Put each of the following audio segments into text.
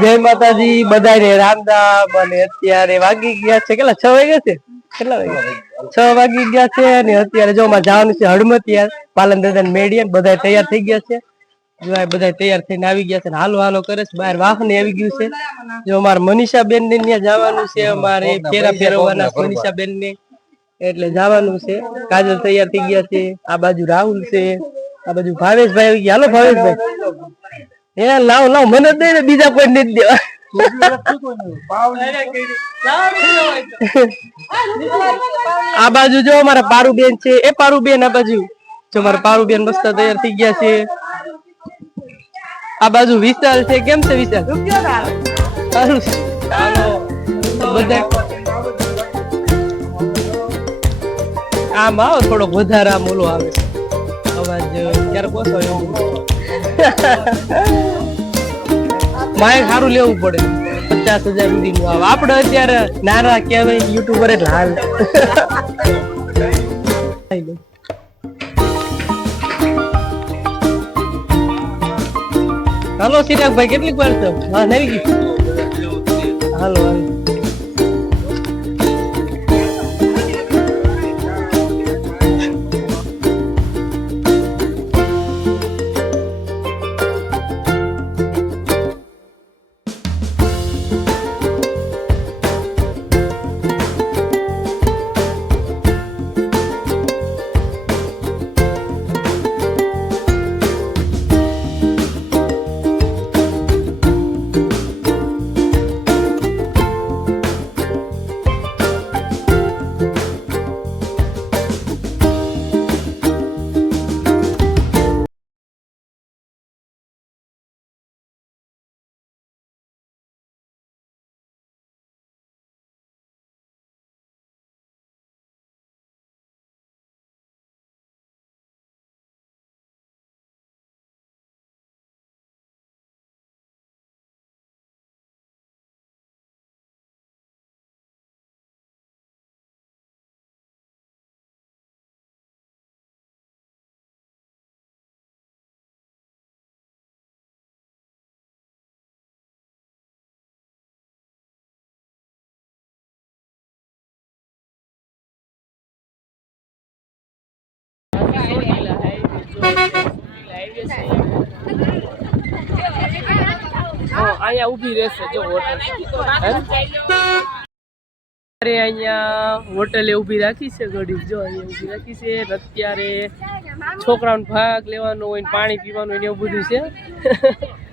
જય માતાજી બધાને રામ રામ। અને અત્યારે વાગી ગયા છે કેટલા 6 વાગ્યા છે કેટલા વાગ્યા 6 વાગી ગયા છે અને અત્યારે જો માં જવાનું છે હડમતિયા પાલન દાદા મેડિયન બધા તૈયાર થઈ ગયા છે જો આ બધા તૈયાર થઈને આવી ગયા છે હાલો હાલો કરે છે બહાર વાહન આવી ગયું છે જો અમાર મનીષા બેન ને ત્યાં જવાનું છે અમારે ફેરા ફેરવવાના મનીષા બેન ને એટલે જવાનું છે કાજલ તૈયાર થઈ ગયા છે આ બાજુ રાહુલ છે આ બાજુ ભાવેશભાઈ આવી ગયા હાલો ભાવેશભાઈ એ લાવ લાવ મને દે ને બીજા કોઈ નથી દેવા આ બાજુ જો અમારા પારુબેન છે એ પારુબેન આ બાજુ જો મારા પારુબેન મસ્ત તૈયાર થઈ ગયા છે આ બાજુ વિશાલ છે કેમ છે વિશાલ સારું બધા આમ આવો થોડોક વધારે આમ ઓલો આવે અવાજ ક્યારેક ઓછો માઇક સારું લેવું પડે 50,000 સુધીનું આવે આપડે અત્યારે નાના કહેવાય યુટ્યુબર એટલે હાલ હાલો ચિરાગભાઈ કેટલીક વાર છો હા નવી ગઈ હાલો હાલો અહીંયા ઉભી રહેશે જો હોટલ અહીંયા હોટલે ઉભી રાખી છે ઘડી જો અહીંયા ઉભી રાખી છે અત્યારે છોકરાઓને ભાગ લેવાનો હોય ને પાણી પીવાનું હોય ને એવું બધું છે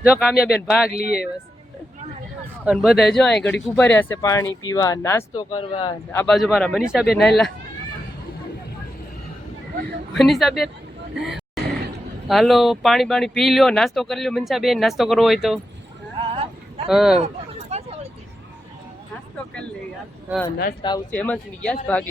જો કામ્યાબેન ભાગ લઈએ બસ અને બધા જો અહીં ઘડી ઉભા રહ્યા છે પાણી પીવા નાસ્તો કરવા આ બાજુ મારા મનીષાબેન નાયલા મનીષાબેન હાલો પાણી પાણી પી લ્યો નાસ્તો કરી લ્યો મનીષાબેન નાસ્તો કરવો હોય તો હા હા નાસ્તા આવું છે એમાં ગેસ ભાગ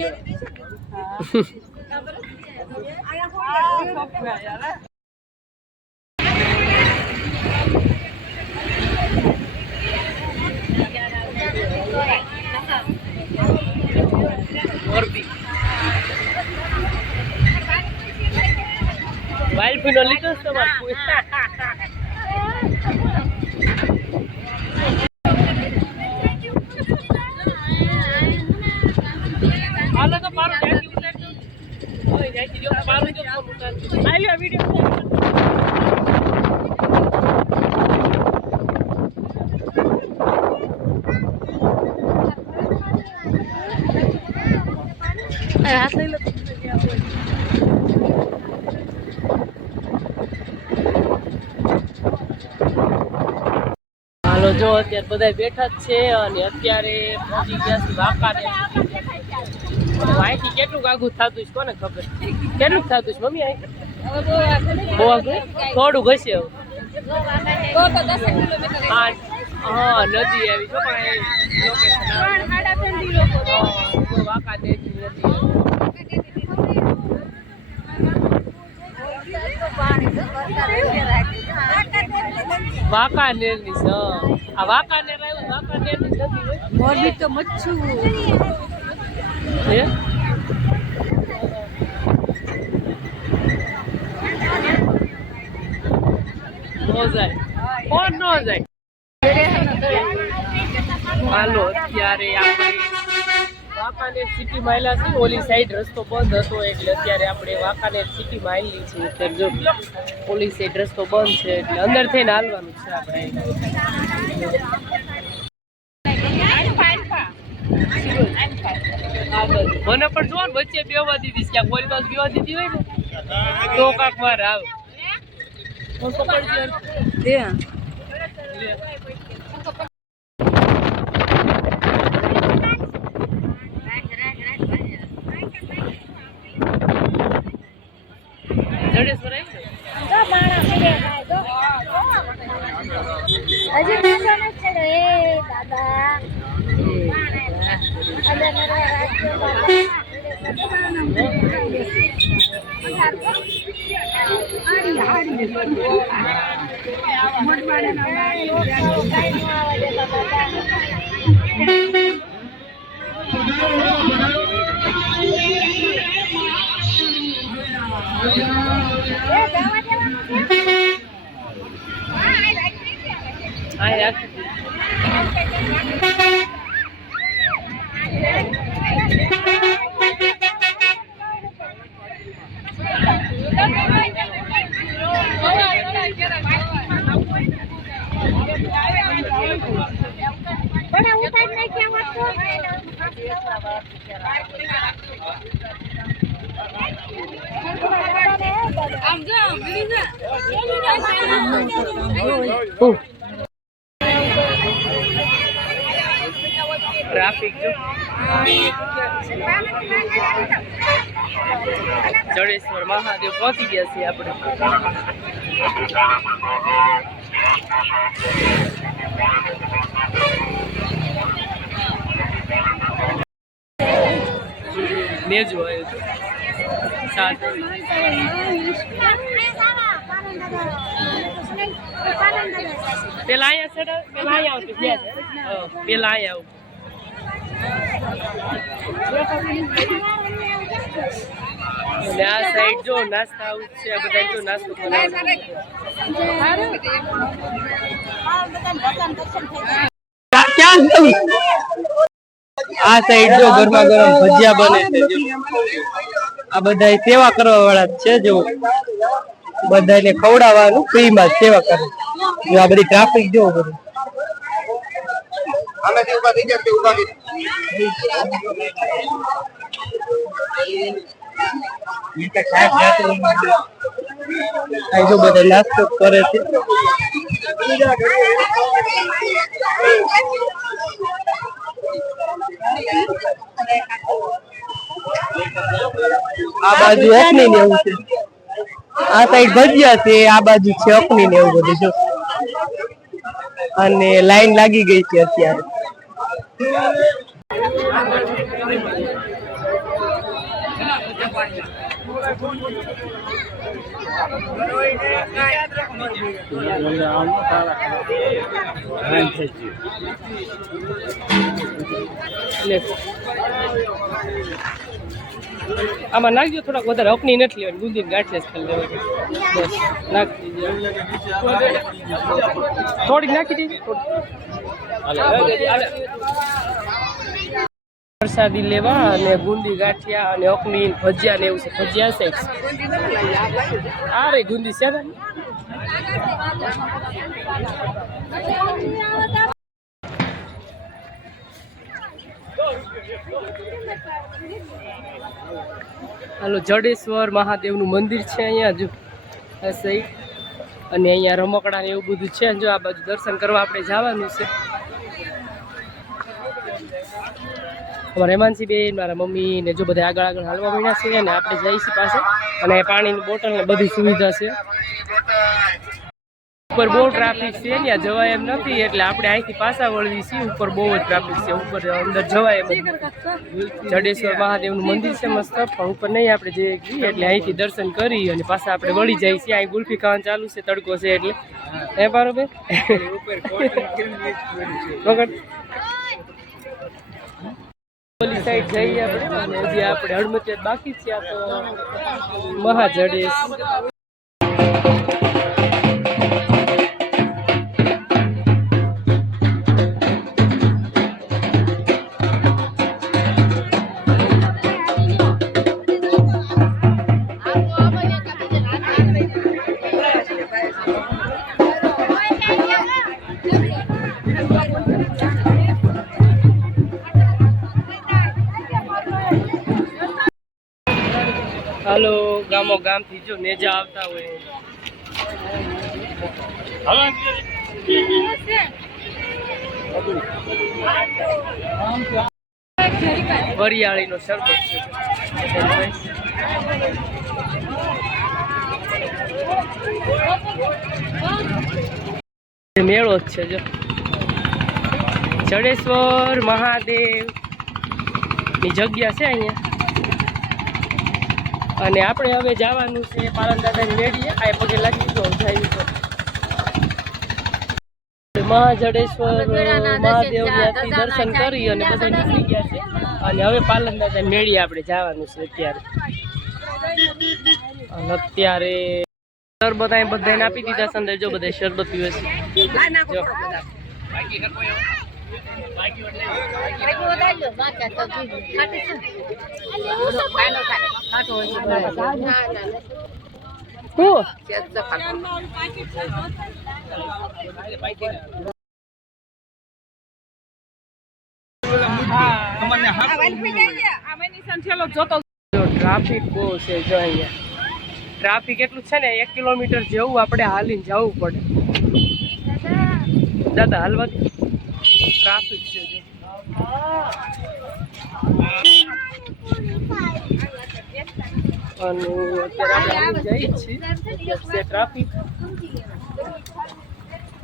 વાઇલ્ડ નો લીધો તમારે હાલો તો મારું ઓય જાય જો મારું જો આલ્યો વિડિયો હાથ લઈ લો હાલો જો અત્યારે બધા બેઠા જ છે અને અત્યારે પહોંચી ગયા છે વાંકાને અહીંથી કેટલું આઘું થતું છે કોને ખબર કેટલું થતું છે મમ્મી અહીં બહુ આગળ થોડું ઘસે હા હા નદી આવી છો પણ વાંકા દેખી નથી વાંકાનેર ની છે આ વાંકાનેર આવ્યું વાંકાનેર ની નથી મોરબી તો મચ્છુ હે નો જાય કોણ નો જાય હાલો અત્યારે આપણે વાંકાનેર સિટી માયલા છે. ઓલી સાઈડ રસ્તો બંધ હતો એટલે અત્યારે આપણે વાંકાનેર સિટી માયલી છે. અત્યારે જો ઓલી સાઈડ રસ્તો બંધ છે એટલે અંદર થઈને હાલવાનું છે આપણે. મને પણ જો વચ્ચે બેવા દીધી ક્યાં કોઈ પાસે બેવા દીધી હોય ને તો કાંક વાર આવે ટ્રાફિક જો જડેશ્વર મહાદેવ પહોંચી ગયા છીએ આપણે. નેજો આવ્યો હતો સાત પેલા અહીંયા છે પેલા અહીંયા આવતું પેલા અહીંયા આવું. અને આ સાઈડ જો નાસ્તા આવું છે બધા જો નાસ્તો આ સાઈડ જો ગરમા ગરમ ભજીયા બને છે. આ બધા સેવા કરવા વાળા છે જો બધાને ખવડાવવાનું ફ્રી માં સેવા કરે. જો આ બધી ટ્રાફિક જો બધું જો બધા નાસ્તો કરે છે. આ બાજુ અખની ને એવું છે. આ સાઈડ ભજીયા છે આ બાજુ છે અખની ને એવું બધું જો. અને લાઈન લાગી ગઈ છે અત્યારે. આમાં નાખજો થોડાક વધારે અકની નથી લેવાની ગુંદી ગાંઠિયા જ ખાલી લેવાની. બસ નાખી દીજો થોડીક નાખી દીધી. પ્રસાદી લેવા અને બુંદી ગાંઠિયા અને અકની ભજીયા ને એવું છે. ભજીયા છે આ રે ગુંદી છે ને. હાલો જડેશ્વર મહાદેવનું મંદિર છે અહીંયા જો આ સાઈડ. અને અહીંયા રમકડા ને એવું બધું છે. જો આ બાજુ દર્શન કરવા આપણે જવાનું છે. અમારા હેમાંસી બેન મારા મમ્મી ને જો બધા આગળ આગળ હાલવા મળ્યા છે. અને આપણે જઈશું પાસે અને પાણીની બોટલ ને બધી સુવિધા છે. ઉપર બહુ ટ્રાફિક છે ત્યાં જવાય એમ નથી એટલે આપણે અહીંથી પાછા વળવી છીએ. ઉપર બહુ જ ટ્રાફિક છે. ઉપર અંદર જવાય એમ. જડેશ્વર મહાદેવનું મંદિર છે મસ્ત પણ ઉપર નહીં આપણે જઈએ એટલે અહીંથી દર્શન કરી અને પાછા આપણે વળી જાય છીએ. અહીં ગુલ્ફી ખાવાનું ચાલુ છે તડકો છે એટલે હે બરોબર. ઓલી સાઈડ જઈએ આપણે હજી આપણે હડમતિયા બાકી છે. આ તો મહાજડેશ ગામો ગામથી જો નેજા આવતા હોય વરિયાળીનો શરબત છે મેળો જ છે જો જડેશ્વર મહાદેવ ની જગ્યા છે અહીંયા અને આપણે હવે જવાનું છે પાલન દાદાની મેળીએ આ પગે લાગી તો જાય મહાજડેશ્વર મહાદેવ ત્યાંથી દર્શન કરી અને બધા નીકળી ગયા છે અને હવે પાલન દાદાની મેળીએ આપણે જવાનું છે અત્યારે શરબત અહીં બધાને આપી દીધા છે અંદર જો બધા શરબત પીવે છે ટ્રાફિક બહુ છે જો અહીંયા ટ્રાફિક એટલું છે ને 1 કિલોમીટર જેવું આપણે હાલીને જવું પડે દાદા હાલવા ટ્રાફિક છે અને અત્યારે આપણે જઈએ છીએ ટ્રાફિક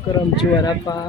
ગરમ જુવાર આપા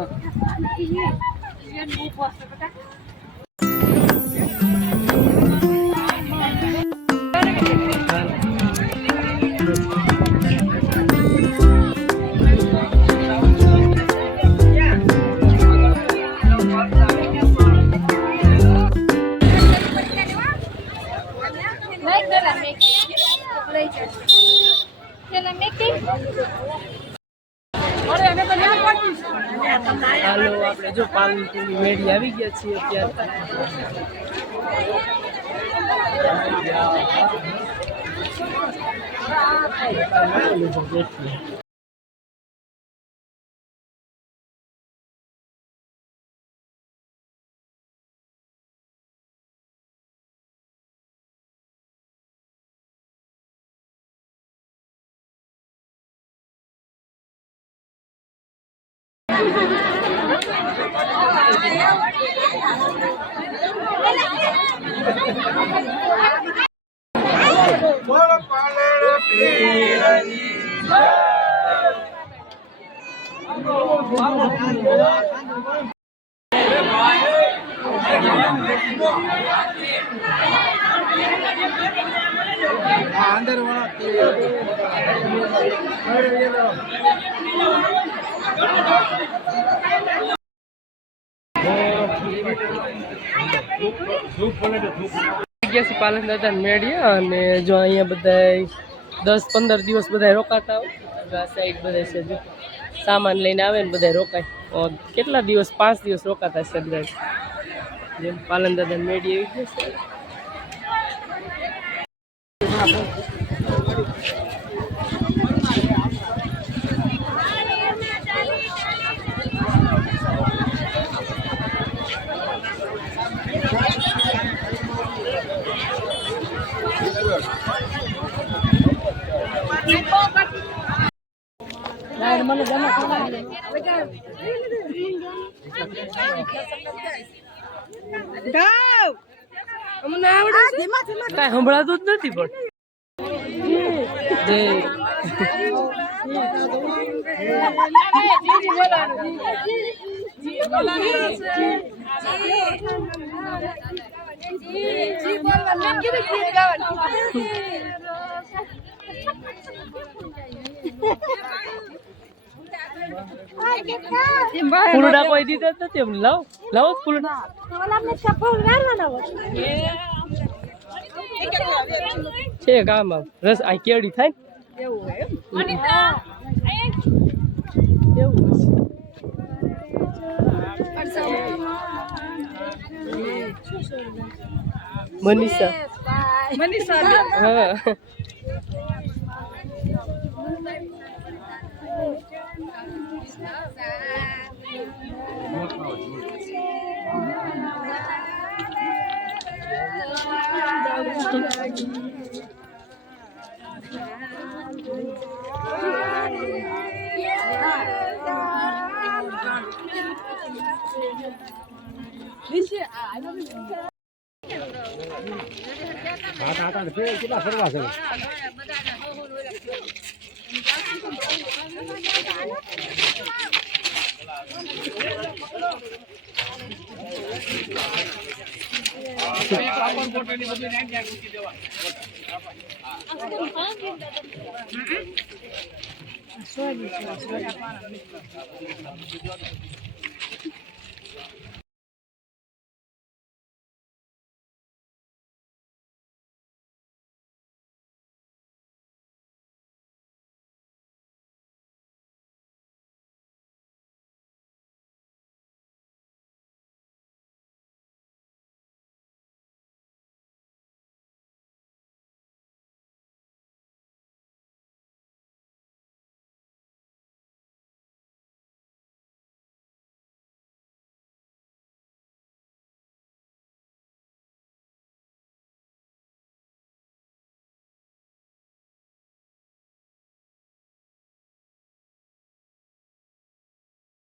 હાલો આપણે જો પાલનપુરની મેળી આવી ગયા છીએ અત્યારે अंदर પાલન દાદા મેળીએ અને જો અહીંયા બધા 10-15 દિવસ બધા રોકાતા હોય આ સાઈડ બધા છે જો સામાન લઈને આવે ને બધા રોકાય કેટલા દિવસ 5 દિવસ રોકાતા છે બધા જેમ પાલન દાદા મેળી આવી ગયો છે કાંઈ સંભળાતું જ નથી પણ ફૂલડા કોઈ દીધા નથી એમ લાવ લાવો ફૂલડા છે કામ રસ આ કેડી થાય એવું મનીષા હા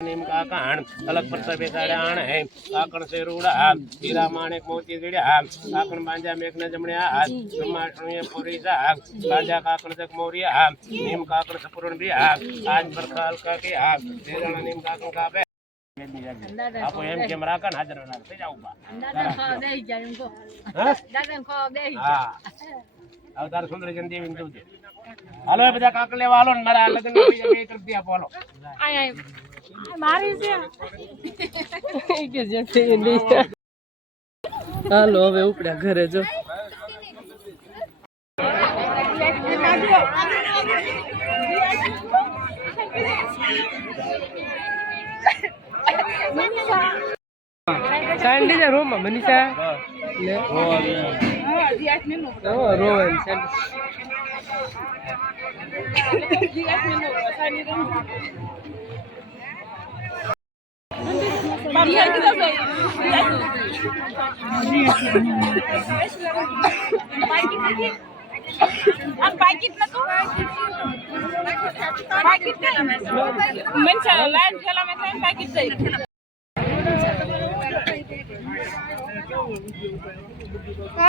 नीम का कान अलग पर बेगाड़ाण है काकण से रूड़ा हीरा माणिक मोती गिड़ा काकण बांजा मेघना जमणिया ब्रह्माष्टमी पूरी जाग बांजा काकण तक मोरिया नीम काकण सपूर्ण भी आज बरखाल का के तेरा नीम काकण का पे आपो एम कैमरा का हाजर रहना થઈ જાવ બા દાદા ખો દેઈ જાય ઉनको દાદા ખો દેઈ હા અવતાર સુંદર જંદી વિંદુ દે હાલો એ બધા કાકણ લેવા હાલો ને મારા લગન બે કરી દે આપો હાલો આય આય મારી છે કે જે છે નહીં હાલો હવે ઉપડ્યા ઘરે જો સાંડી જા રોમાં મનીષા લે રોવન पाकिट मन लाइन ठेला में पाकिट दे